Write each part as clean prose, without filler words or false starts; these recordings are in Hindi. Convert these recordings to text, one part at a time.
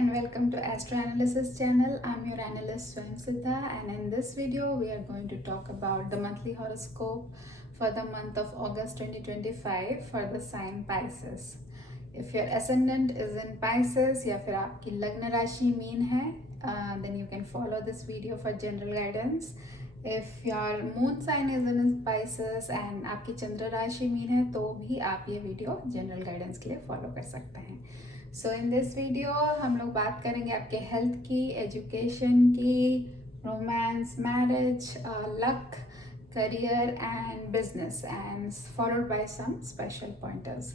and welcome to Astro Analysis channel. I'm your analyst Swayam Siddha, and in this video we are going to talk about the monthly horoscope for the month of August 2025 for the sign Pisces. If your ascendant is in Pisces या फिर आपकी लग्न राशि मीन है, then you can follow this video for general guidance. If your moon sign is in Pisces and आपकी चंद्र राशि मीन है तो भी आप ये वीडियो जनरल गाइडेंस के लिए फॉलो कर सकते हैं. सो इन दिस वीडियो हम लोग बात करेंगे आपके हेल्थ की, एजुकेशन की, romance, marriage, luck, career and business and followed by some special pointers.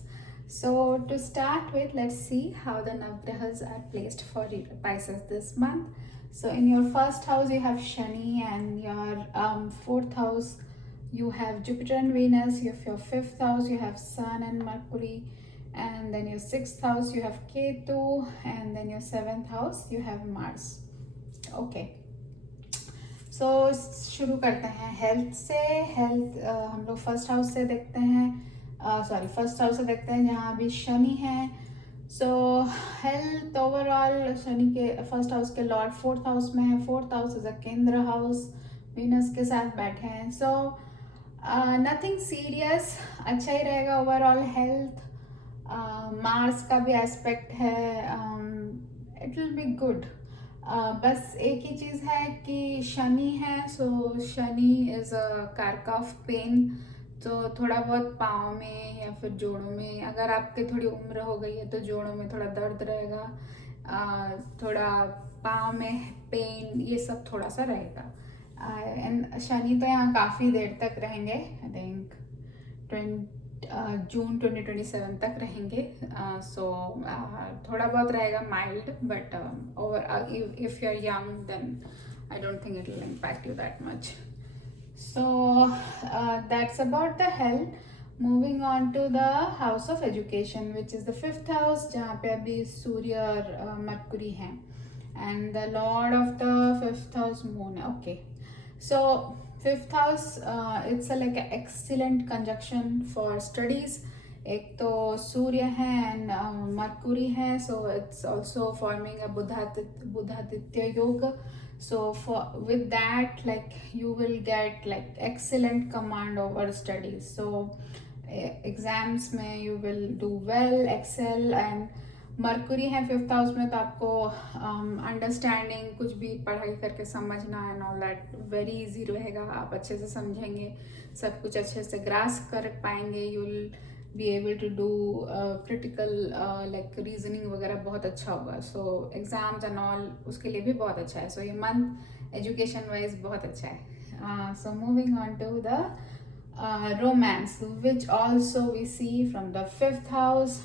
So to start with, let's see how the Navgrahas are placed for Pisces this month. So in your first house you have Shani, and your fourth house you have Jupiter and Venus. Your fifth house you have Sun and Mercury, and then your sixth house you have Ketu, and then your seventh house you have Mars. Okay, so शुरू करते हैं हेल्थ से. हेल्थ हम लोग फर्स्ट हाउस से देखते हैं, फर्स्ट हाउस से देखते हैं जहाँ अभी शनि है. सो हेल्थ ओवरऑल शनि के फर्स्ट हाउस के लॉर्ड फोर्थ हाउस में है. फोर्थ हाउस इज अ केंद्र हाउस, वीनस के साथ बैठे हैं. सो नथिंग सीरियस, अच्छा ही रहेगा ओवरऑल हेल्थ. मार्स का भी एस्पेक्ट है, इट विल बी गुड. बस एक ही चीज़ है कि शनि है. सो शनि इज़ अ कारक ऑफ पेन, तो थोड़ा बहुत पाँव में या फिर जोड़ों में, अगर आपके थोड़ी उम्र हो गई है तो जोड़ों में थोड़ा दर्द रहेगा, थोड़ा पाँव में पेन, ये सब थोड़ा सा रहेगा. एंड शनि तो यहाँ काफ़ी देर तक रहेंगे, आई थिंक जून 2027 तक रहेंगे. सो थोड़ा बहुत रहेगा mild, but over if you are young then I don't think it will impact you that much. So that's about the health. Moving on to the house of education, which is the fifth house, जहाँ पे अभी सूर्य और मरकुरी हैं, and the lord of the fifth house moon. Okay, so fifth house, it's like an excellent conjunction for studies. एक तो सूर्य है and मरकुरी है, so it's also forming a Budhaditya योग. So with that, like, you will get like excellent command over studies. So exams में you will do well, excel. and Mercury है फिफ्थ हाउस में, तो आपको अंडरस्टैंडिंग, कुछ भी पढ़ाई करके समझना and all that very easy रहेगा. आप अच्छे से समझेंगे, सब कुछ अच्छे से ग्रास्प कर पाएंगे. You will be able to do critical like reasoning वगैरह बहुत अच्छा होगा. सो एग्जाम्स एंड ऑल उसके लिए भी बहुत अच्छा है. सो ये मंथ एजुकेशन वाइज बहुत अच्छा है. So moving on to the romance, which also we see from the fifth house.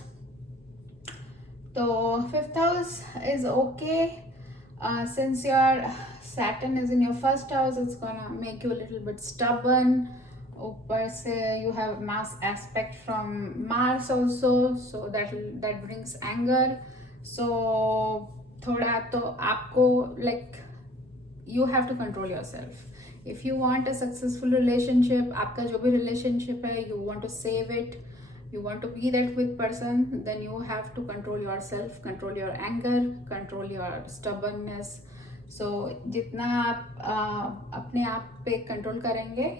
तो fifth house is okay, since your Saturn is in your first house, it's gonna make you a little bit stubborn. ऊपर से you have mass aspect from Mars also, so that brings anger. So थोड़ा तो आपको like you have to control yourself. If you want a successful relationship, आपका जो भी relationship है, you want to save it, you want to be that with person, then you have to control yourself, control your anger, control your stubbornness. So जितना आप अपने आप पे कंट्रोल करेंगे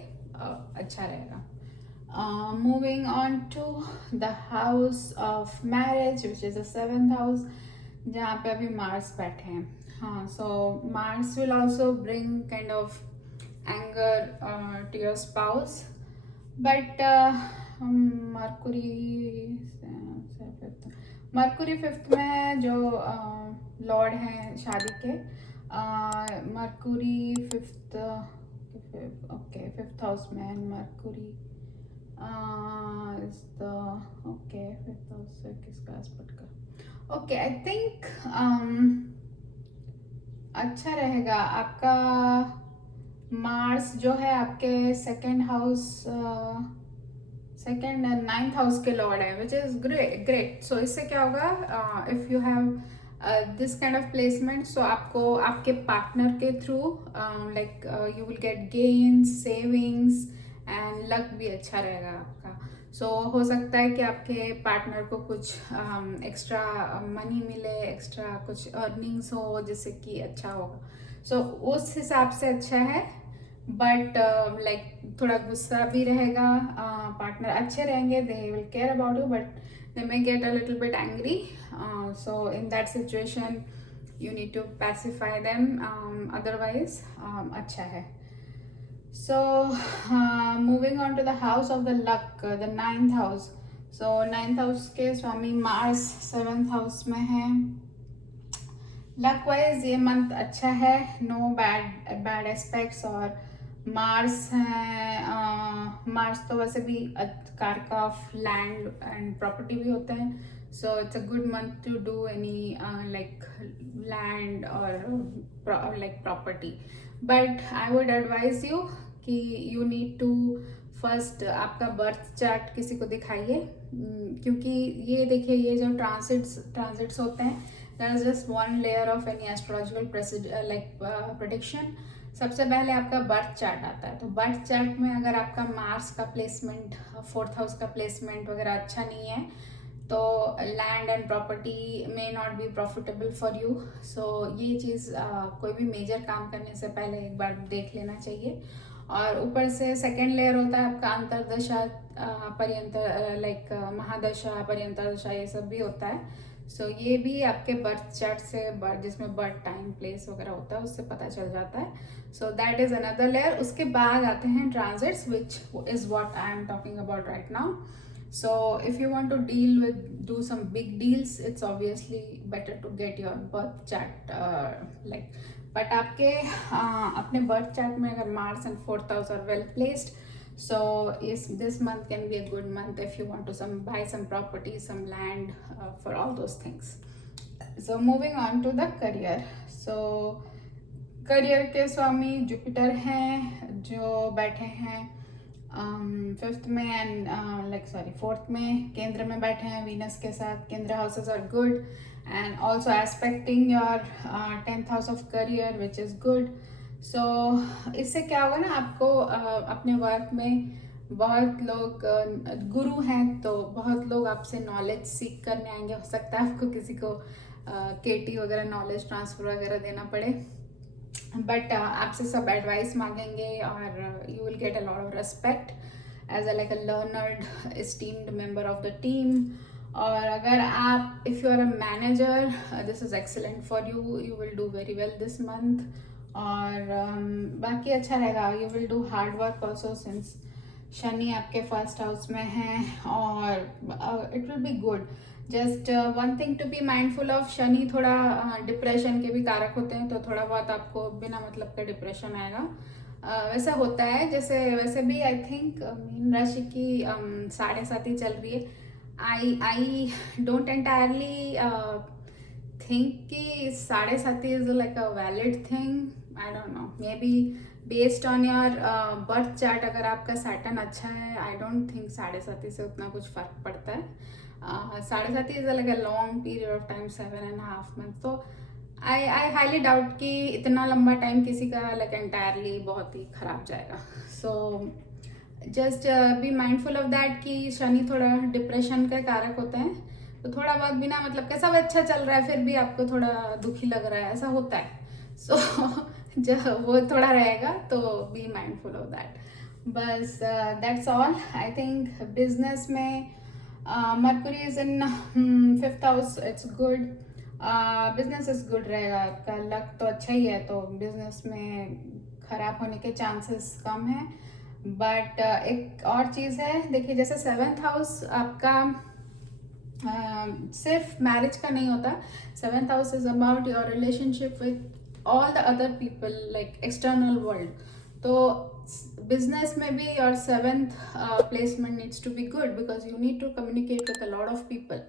अच्छा रहेगा. Moving on to the house of marriage, which is the seventh house, जहाँ पे अभी मार्स बैठे हैं. हाँ, so Mars will also bring kind of anger to your spouse, but Mercury fifth में है, जो लॉर्ड हैं शादी के. Mercury fifth, okay, fifth house में है Mercury. Is the okay fifth house से किसका एस्पेक्ट का. ओके, आई थिंक अच्छा रहेगा. आपका मार्स जो है आपके second house, second and ninth house के लॉर्ड है, विच इज ग्रेट. सो इससे क्या होगा, if you have this kind of placement, so आपको आपके पार्टनर के through like you will get gains, savings and luck भी अच्छा रहेगा आपका. सो हो सकता है कि आपके पार्टनर को कुछ एक्स्ट्रा मनी मिले, एक्स्ट्रा कुछ अर्निंग्स हो जिससे कि अच्छा होगा। सो उस हिसाब से अच्छा है। बट लाइक थोड़ा गुस्सा भी रहेगा, पार्टनर अच्छे रहेंगे, they will care about you, but they may get a little bit angry. So in that situation you need to pacify them, otherwise अच्छा है। So moving on to the house of the luck, the ninth house. So ninth house के स्वामी मार्स सेवेंथ हाउस में है। लक वाइज ये मंथ अच्छा है, नो बैड एस्पेक्ट्स। और मार्स है, मार्स तो वैसे भी कारक ऑफ लैंड एंड प्रॉपर्टी भी होते हैं। So it's a good month to do any like land और like property. But I would advise you कि यू नीड टू फर्स्ट आपका बर्थ चार्ट किसी को दिखाइए, क्योंकि ये देखिए, ये जो ट्रांजिट्स होते हैं, there is just one layer of any astrological prediction. सबसे पहले आपका बर्थ चार्ट आता है। तो बर्थ चार्ट में अगर आपका मार्स का प्लेसमेंट, फोर्थ हाउस का प्लेसमेंट वगैरह अच्छा नहीं है, तो land and property may not be profitable for you. So ये चीज़ कोई भी मेजर काम करने से पहले एक बार देख लेना चाहिए। और ऊपर से सेकेंड लेयर होता है आपका अंतरदशा पर्यंतर, लाइक महादशा पर्यंतर दशा, ये सब भी होता है। सो ये भी आपके बर्थ चार्ट से, जिसमें बर्थ टाइम प्लेस वगैरह होता है, उससे पता चल जाता है। So that is another layer. उसके बाद आते हैं transits, which is what I am talking about right now. So if you want to do some big deals, it's obviously better to get your birth chart but आपके अपने birth chart में अगर Mars and fourth house are well placed, so this month can be a good month if you want to buy some property, some land, for all those things. So moving on to the career. So career के स्वामी जुपिटर हैं, जो बैठे हैं फिफ्थ में एंड फोर्थ में केंद्र में बैठे हैं वीनस के साथ। केंद्र houses are good and also aspecting your 10th house of career, which is good. So इससे क्या होगा ना, आपको अपने वर्क में बहुत लोग गुरु हैं, तो बहुत लोग आपसे नॉलेज सीख करने आएंगे। हो सकता है आपको किसी को केटी वगैरह नॉलेज ट्रांसफर वगैरह देना पड़े, बट आपसे सब एडवाइस मांगेंगे और you will get a lot of respect as a like a learned esteemed member of the team. और अगर आप, if you are a manager, this is excellent for you, you will do very well this month. और बाकी अच्छा रहेगा, you will do hard work also since Shani आपके फर्स्ट हाउस में है, और it will be good. Just one thing to be mindful of, Shani थोड़ा डिप्रेशन के भी कारक होते हैं, तो थोड़ा बहुत आपको बिना मतलब का डिप्रेशन आएगा। वैसा होता है, जैसे वैसे भी आई थिंक मीन राशि की 7.5 चल रही है। आई डोंट एंटायरली थिंक कि 7.5 is like a valid thing. I don't know, may be based on your birth chart, अगर आपका सैटर्न अच्छा है, आई डोंट थिंक 7.5 से उतना कुछ फर्क पड़ता है। 7.5 is like a long period of time, 7.5 month. तो आई हाईली डाउट कि इतना लंबा टाइम किसी का लाइक एंटायरली बहुत ही खराब जाएगा। So just be mindful of that कि शनि थोड़ा डिप्रेशन के कारक होते हैं, तो थोड़ा बहुत बिना मतलब के सब अच्छा चल रहा है फिर भी आपको थोड़ा दुखी लग रहा है, ऐसा होता है। सो जब वो थोड़ा रहेगा तो बी माइंडफुल ऑफ दैट। बस that's all. I think business में mercury is in 5th house, it's good, business is good रहेगा। आपका लक तो अच्छा ही है, तो बिजनेस में खराब होने के चांसेस कम है। बट एक और चीज़ है, देखिए जैसे 7th हाउस आपका सिर्फ मैरिज का नहीं होता। 7th house is about your relationship with all the other people, like external world. तो बिजनेस में भी your 7th placement needs to be good, because you need to communicate with a lot of people.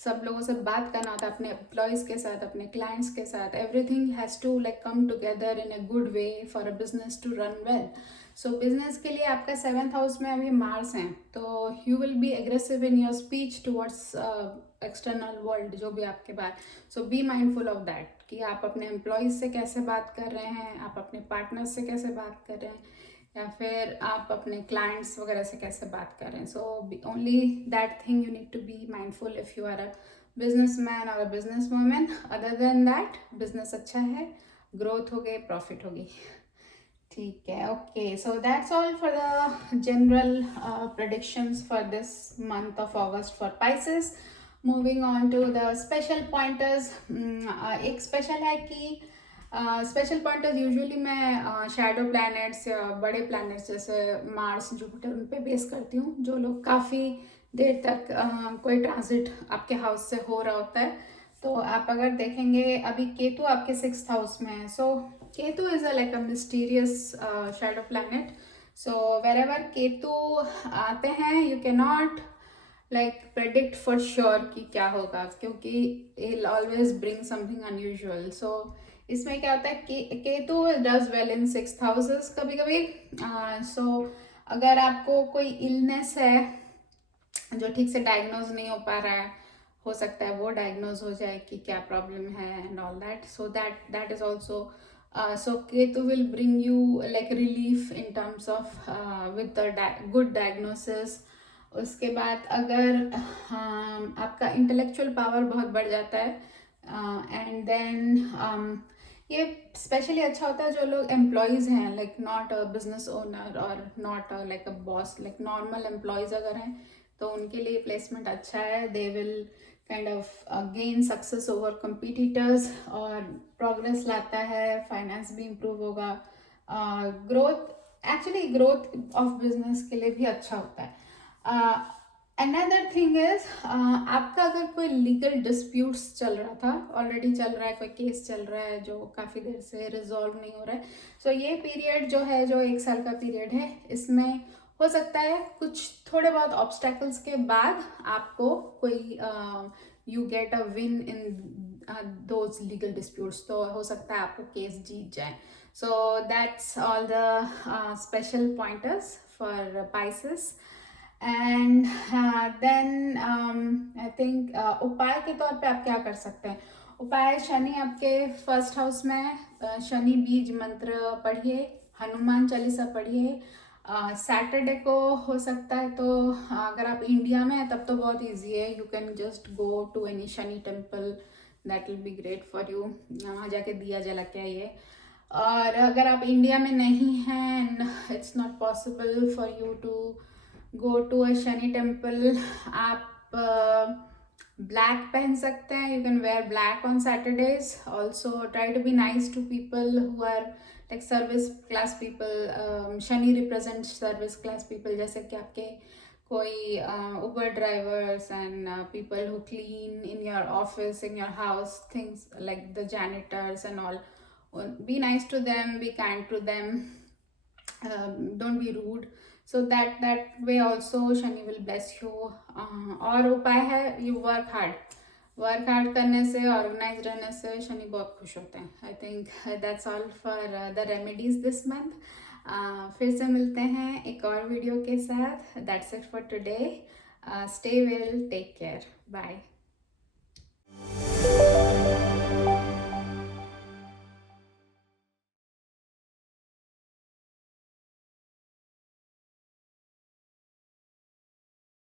सब लोगों से बात करना होता है, अपने एम्प्लॉयज़ के साथ, अपने क्लाइंट्स के साथ। Everything has to like come together in a good way for a business to run well. So business के लिए आपका 7th हाउस में अभी मार्स हैं, तो you will B aggressive in your speech towards external world, जो भी आपके बात। सो बी माइंडफुल ऑफ दैट कि आप अपने एम्प्लॉयज़ से कैसे बात कर रहे हैं, आप अपने पार्टनर्स से कैसे बात कर रहे हैं, या फिर आप अपने क्लाइंट्स वगैरह से कैसे बात कर रहे हैं. So only that thing you need to be mindful if you are a business man और a business woman. Other than that business अच्छा है, ग्रोथ हो गई, प्रॉफिट होगी. ठीक है. Okay, so that's all for the general predictions for this month of August for Pisces. Moving on to the special pointers. एक स्पेशल है कि स्पेशल पॉइंटर्स यूजुअली मैं शैडो प्लैनेट्स या बड़े प्लैनेट्स जैसे मार्स, जुपिटर, उन पे बेस करती हूँ, जो लोग काफ़ी देर तक कोई ट्रांजिट आपके हाउस से हो रहा होता है. तो आप अगर देखेंगे अभी केतु आपके 6th हाउस में है. So Ketu is like a mysterious shadow planet. So wherever Ketu आते हैं you can not like predict for sure कि क्या होगा, क्योंकि it always bring something unusual. So इसमें क्या होता है कि Ketu does well in 6th houses कभी कभी. सो अगर आपको कोई इलनेस है जो ठीक से डायग्नोज नहीं हो पा रहा है, हो सकता है वो डायग्नोज हो जाए कि क्या प्रॉब्लम है and all that. So that is also so Ketu will bring you like relief in terms of with the good diagnosis. उसके बाद अगर आपका इंटेलेक्चुअल पावर बहुत बढ़ जाता है एंड देन ये स्पेशली अच्छा होता है जो लोग एम्प्लॉयज़ हैं, like not a business owner और not like a boss, like normal employees अगर हैं तो उनके लिए प्लेसमेंट अच्छा है. They will kind of gain success over competitors और प्रोग्रेस लाता है. फाइनेंस भी इम्प्रूव होगा. Growth, actually growth of business के लिए भी अच्छा होता है. अनदर थिंग इज आपका अगर कोई लीगल डिस्प्यूट्स चल रहा था, ऑलरेडी चल रहा है, कोई केस चल रहा है जो काफ़ी देर से रिजॉल्व नहीं हो रहा है, सो ये पीरियड जो है, जो 1 साल का पीरियड है, इसमें हो सकता है कुछ थोड़े बहुत ऑब्स्टेकल्स के बाद आपको कोई you get a win in those legal disputes. तो हो सकता है आपको केस जीत जाए. So that's all the special pointers for Pisces. And then I think उपाय के तौर पे आप क्या कर सकते हैं. उपाय, शनि आपके 1st हाउस में है. शनि बीज मंत्र पढ़िए, हनुमान चालीसा पढ़िए. सैटरडे को हो सकता है तो अगर आप इंडिया में हैं तब तो बहुत ईजी है, you can just go to any Shani temple, that will be great for you. वहाँ जाके दिया जला के आइए. और अगर आप इंडिया में नहीं हैं and it's not possible for you to go to a Shani temple, आप ब्लैक पहन सकते हैं. You can wear black on Saturdays. Also try to be nice to people who are like service class people. Shani represent service class people, जैसे कि आपके कोई Uber drivers and people who clean in your office, in your house, things like the janitors and all. Be nice to them, be kind to them, don't be rude. So that way also Shani will bless you. और उपाय है, you work hard करने से, ऑर्गेनाइज रहने से शनि बहुत खुश होते हैं. I think that's all for the remedies this month. फिर से मिलते हैं एक और वीडियो के साथ. That's it for today. Stay well, take care, bye.